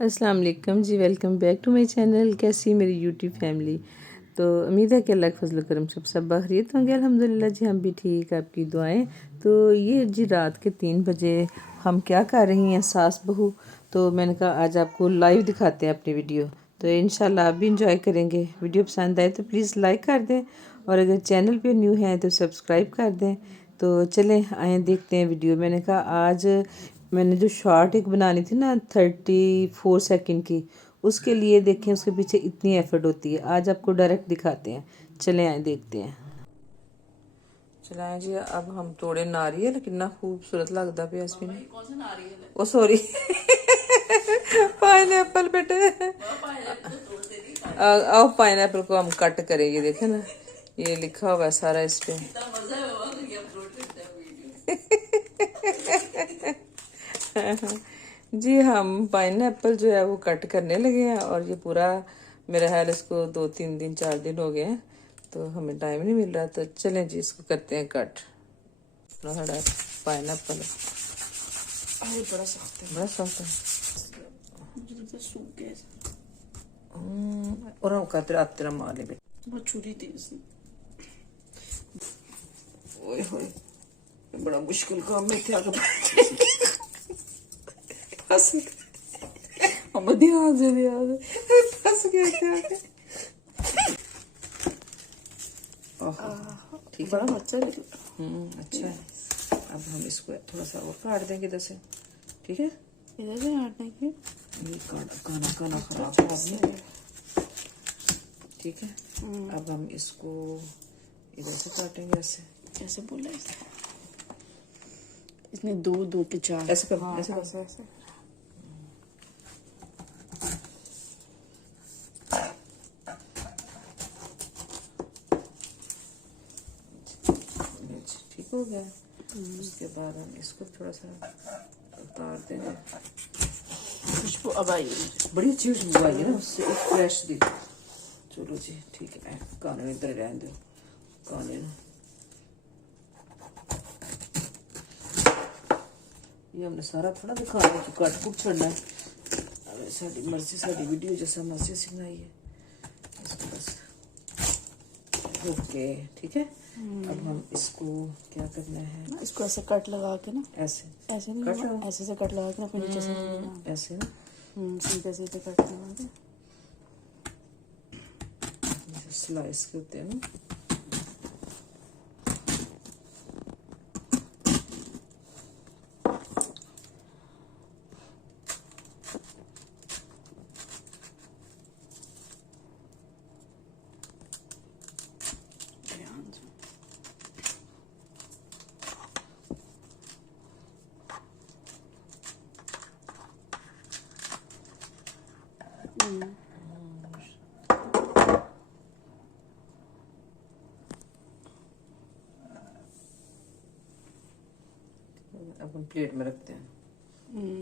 अस्सलाम वालेकुम जी। Welcome back to my channel. कैसी मेरी यूट्यूब फैमिली। तो उम्मीद है कि अल्लाह के फजल करम सब बखैरियत होंगे। अल्हम्दुलिल्लाह जी, हम भी ठीक, आपकी दुआएं। तो ये जी रात के 3 बजे हम क्या कर रही हैं सास बहू। तो मैंने कहा आज आपको लाइव दिखाते हैं अपनी वीडियो। तो इंशाल्लाह आप भी इंजॉय करेंगे। वीडियो पसंद आए तो प्लीज़ लाइक कर दें, और अगर चैनल पे न्यू हैं तो सब्सक्राइब कर दें। तो चलें आए देखते हैं वीडियो। मैंने कहा आज मैंने जो शॉर्ट एक बनानी थी ना 34 सेकंड की, उसके लिए देखें उसके पीछे इतनी एफर्ट होती है। आज आपको डायरेक्ट दिखाते हैं, चले आए देखते हैं। चलाएं जी। अब हम तोड़े नारियल, कितना खूबसूरत लगता पे इसमें। ओ सॉरी पाइनएप्पल बेटे। आओ पाइनएप्पल को हम कट करेंगे, देखे ना ये लिखा हुआ है सारा इस पे। जी हम पाइनएप्पल जो है वो कट करने लगे हैं, और ये पूरा मेरा ख्याल इसको 2-3 दिन 4 दिन हो गए हैं, तो हमें टाइम नहीं मिल रहा। तो चलें जी इसको करते हैं कट। साढ़ा पाइनएप्पल बड़ा सख्त है, बड़ा सख्त है। और हम कहते आप तेरा मार ले बेटा, बहुत छुरी थी इसने। ओए होए बड़ा मुश्किल काम में थे। फंस हम ध्यान से फंस गया क्या। ठीक है, बड़ा अच्छा निकला। अच्छा है। अब हम इसको थोड़ा सा और काट देंगे इधर से। ठीक है, इधर से काटने की ये काना काना खराब हो। ठीक है, अब हम इसको इधर से काटेंगे। ऐसे ऐसे बोला इसने 2 के 4 ऐसे कर। हाँ, ऐसे ऐसे। ठीक हो गया। उसके बाद हम इसको थोड़ा सा उतार देंगे। खुशबू अब आई, बड़ी अच्छी खुशबू आई है ना, उससे एक फ्रेश दी। चलो जी ठीक है, काने इधर रहने दो। काने ये हमने सारा थोड़ा दिखाना है कि कट कुट छोड़ना है। अब साड़ी मर्जी, साड़ी वीडियो जैसा मर्जी से बनाई है इसको बस। ओके ठीक है। अब हम इसको क्या करना है, इसको ऐसे कट लगा के ना, ऐसे ऐसे नहीं कट, ऐसे से कट लगा के ना, फिर नीचे से ऐसे ना सीधे सीधे कट लगा के स्लाइस करते हैं ना। अब हम प्लेट में रखते हैं।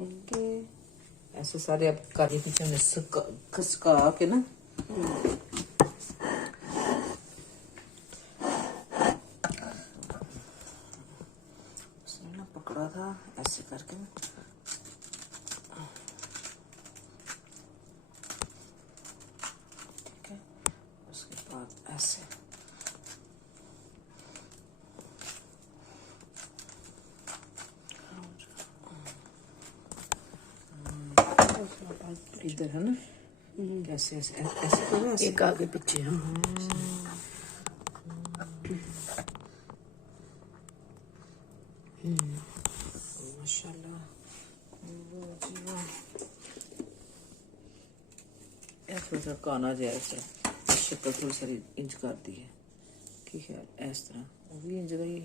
ओके, ऐसे सारे अब काली पीछे में खसका के ना। उसने ना पकड़ा था ऐसे करके ना। ठीक है, उसके बाद ऐसे इधर है ना, कैसे ऐसे ऐसे करो, ऐसे एक आगे पीछे। माशाल्लाह थोड़ा सा काना जाए, शक्ल थोड़ी सारी इंच कर दी है। ठीक है, इस तरह वो भी इंच का ही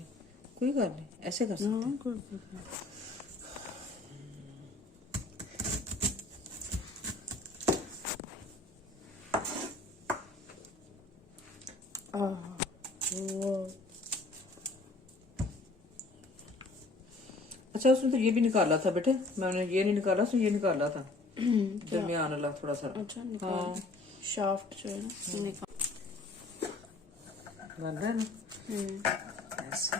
कोई कर नहीं, ऐसे कर सकते हैं। अच्छा, उसने तो ये भी निकाला था बेटे, मैंने ये नहीं निकाला, उसने ये निकाला था दरमियान वाला थोड़ा सा। अच्छा, हाँ शाफ्ट जो है ना निकाल बन रहा है ना। ऐसे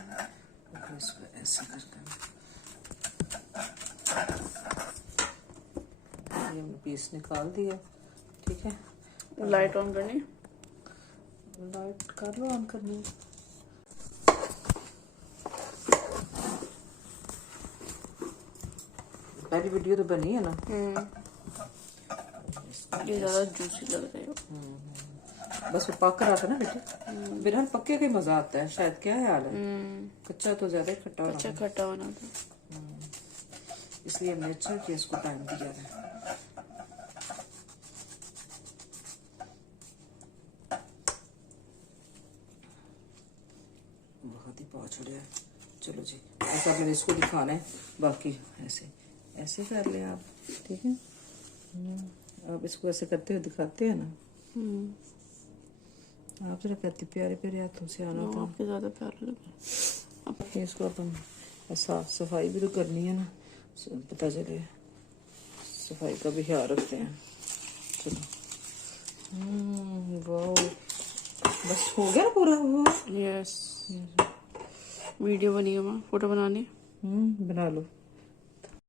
इसको ऐसे करके हमने पीस निकाल दिया। ठीक है, लाइट ऑन करनी, लाइट कर लो, ऑन करनी है। पहली वीडियो तो बनी है ना। ये ज्यादा जूसी लग रही है। बस वो पक रहा था ना बेटे, बिना पक्के का ही मजा आता है शायद। क्या ख्याल है? कच्चा तो ज्यादा खट्टा होना, कच्चा खट्टा होना था, इसलिए हमने अच्छा किया, इसको टाइम दिया था। बहुत ही पहुंच रहा है। चलो जी, ऐसा मैंने इसको दिखाना है, बाकी ऐसे ऐसे कर लें आप। ठीक है, आप इसको ऐसे करते हुए दिखाते हैं ना। आप जरा कहती प्यारे प्यारे हाथों से आना था, आपके ज्यादा प्यारे लगे। अब इसको अपन साफ सफाई भी तो करनी है ना, पता चले सफाई का भी ख्याल रखते हैं। चलो, वाह, बस हो गया पूरा। वो यस, वीडियो बनी है, फोटो बनानी। बना लो।